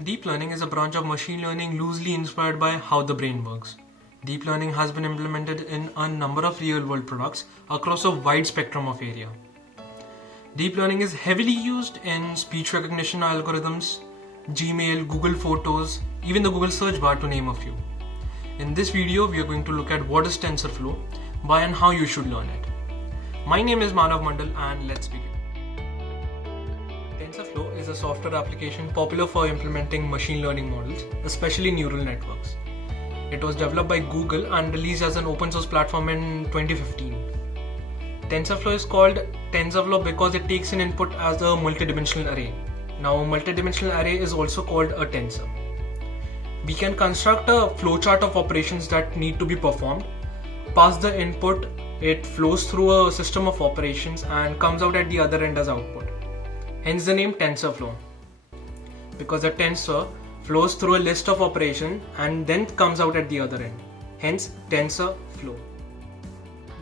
Deep learning is a branch of machine learning loosely inspired by how the brain works. Deep learning has been implemented in a number of real-world products across a wide spectrum of area. Deep learning is heavily used in speech recognition algorithms, Gmail, Google Photos, even the Google search bar, to name a few. In this video, we are going to look at what is TensorFlow, why and how you should learn it. My name is Manav Mandal and let's begin. TensorFlow is a software application popular for implementing machine learning models, especially neural networks. It was developed by Google and released as an open source platform in 2015. TensorFlow is called TensorFlow because it takes an input as a multidimensional array. Now, a multidimensional array is also called a tensor. We can construct a flowchart of operations that need to be performed, pass the input, it flows through a system of operations and comes out at the other end as output. Hence the name TensorFlow, because a tensor flows through a list of operations and then comes out at the other end. Hence TensorFlow.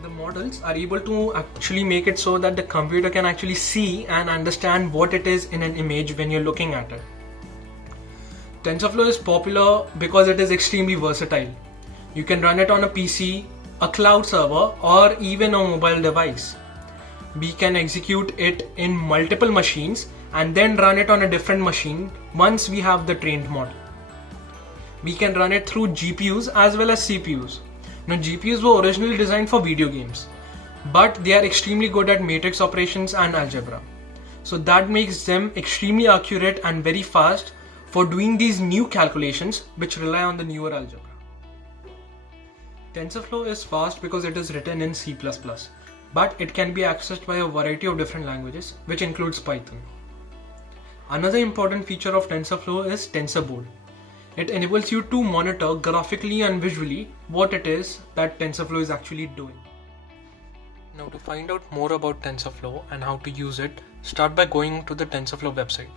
The models are able to actually make it so that the computer can actually see and understand what it is in an image when you're looking at it. TensorFlow is popular because it is extremely versatile. You can run it on a PC, a cloud server, or even a mobile device. We can execute it in multiple machines and then run it on a different machine once we have the trained model. We can run it through GPUs as well as CPUs. Now, GPUs were originally designed for video games, but they are extremely good at matrix operations and algebra. So that makes them extremely accurate and very fast for doing these new calculations which rely on the newer algebra. TensorFlow is fast because it is written in C++, but it can be accessed by a variety of different languages, which includes Python. Another important feature of TensorFlow is TensorBoard. It enables you to monitor graphically and visually what it is that TensorFlow is actually doing. Now, to find out more about TensorFlow and how to use it, start by going to the TensorFlow website.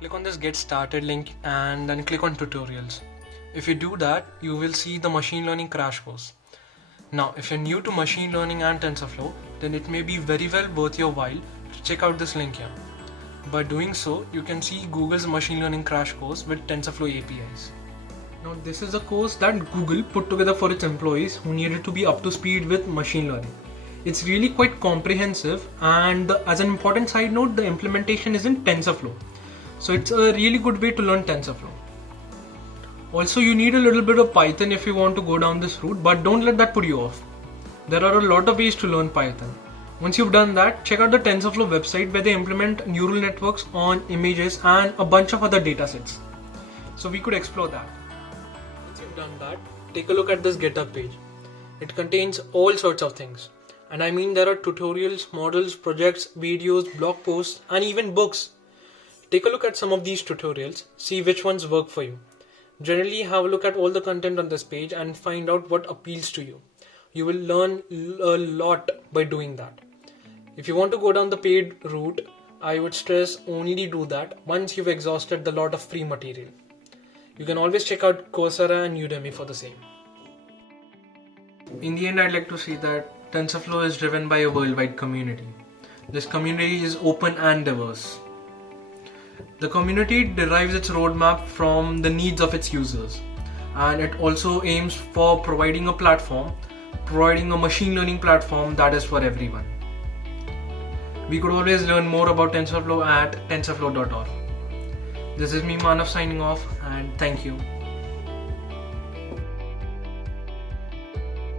Click on this Get Started link and then click on Tutorials. If you do that, you will see the machine learning crash course. Now, if you're new to machine learning and TensorFlow, then it may be very well worth your while to check out this link here. By doing so, you can see Google's machine learning crash course with TensorFlow APIs. Now, this is a course that Google put together for its employees who needed to be up to speed with machine learning. It's really quite comprehensive, and as an important side note, the implementation is in TensorFlow. So it's a really good way to learn TensorFlow. Also, you need a little bit of Python if you want to go down this route, but don't let that put you off. There are a lot of ways to learn Python. Once you've done that, check out the TensorFlow website where they implement neural networks on images and a bunch of other datasets. So we could explore that. Once you've done that, take a look at this GitHub page. It contains all sorts of things. And I mean, there are tutorials, models, projects, videos, blog posts, and even books. Take a look at some of these tutorials, see which ones work for you. Generally, have a look at all the content on this page and find out what appeals to you. You will learn a lot by doing that. If you want to go down the paid route, I would stress only do that once you've exhausted the lot of free material. You can always check out Coursera and Udemy for the same. In the end, I'd like to say that TensorFlow is driven by a worldwide community. This community is open and diverse. The community derives its roadmap from the needs of its users, and it also aims for providing a machine learning platform that is for everyone. We could always learn more about TensorFlow at tensorflow.org. This is me, Manav, signing off, and thank you.